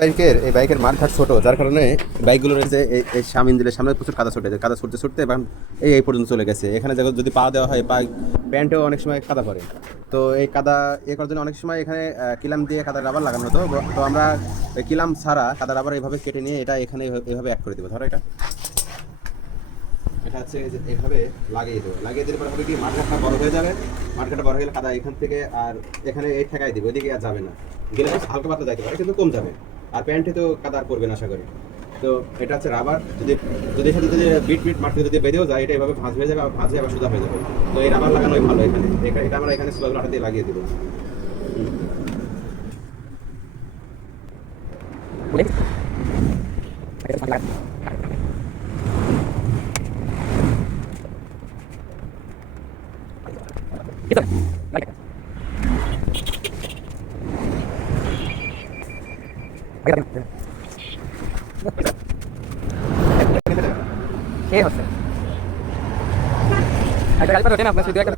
এই বাইকের মাঠঘাট ছোট, যার কারণে বাইকগুলোর যে এই সামনে দিলে সামনে প্রচুর কাদা ছুটে যায়, কাদা ছুটতে ছুটতে এবং এই পর্যন্ত চলে গেছে। এখানে যদি পা দেওয়া হয়, প্যান্টেও অনেক সময় কাদা পড়ে। তো এই কাদা করার জন্য অনেক সময় এখানে কিলাম দিয়ে কাদা রাবার লাগানো হতো। তো আমরা ওই কিলাম ছাড়া কাদা রাবার এইভাবে কেটে নিয়ে এটা এখানে এইভাবে অ্যাড করে দেবো। ধরো এটা এটা হচ্ছে এইভাবে লাগিয়ে দেবো। লাগিয়ে দিলে পরে হবে কি, মাঠঘাটটা বড় হয়ে যাবে। মাঠঘাটটা বড় হয়ে গেলে কাদা এখান থেকে আর এখানে এই ঠেকাই দিব, ওইদিকে আর যাবে না। গেলে হালকা পাতলা যাইতে পারে, কিন্তু কম যাবে। আর প্যান্টে তো কাদা আর পড়বে না আশা করি। তো এটা হচ্ছে রাবার। যদি যদি এখানে যদি বিট বিট মাঠে যদি বেঁধেও যায়, এটা এভাবে ভাঁজ হয়ে যাবে, আবার ভাঁজে আবার সোজা হয়ে যাবে। তো এই রাবার লাগানোই ভালো এখানে। এটা আমরা এখানে সোলাগুলো হাতে দিয়ে লাগিয়ে দেবো। সে হচ্ছে একটা গাড়ি পাঠাবেন আপনার শুধু একটা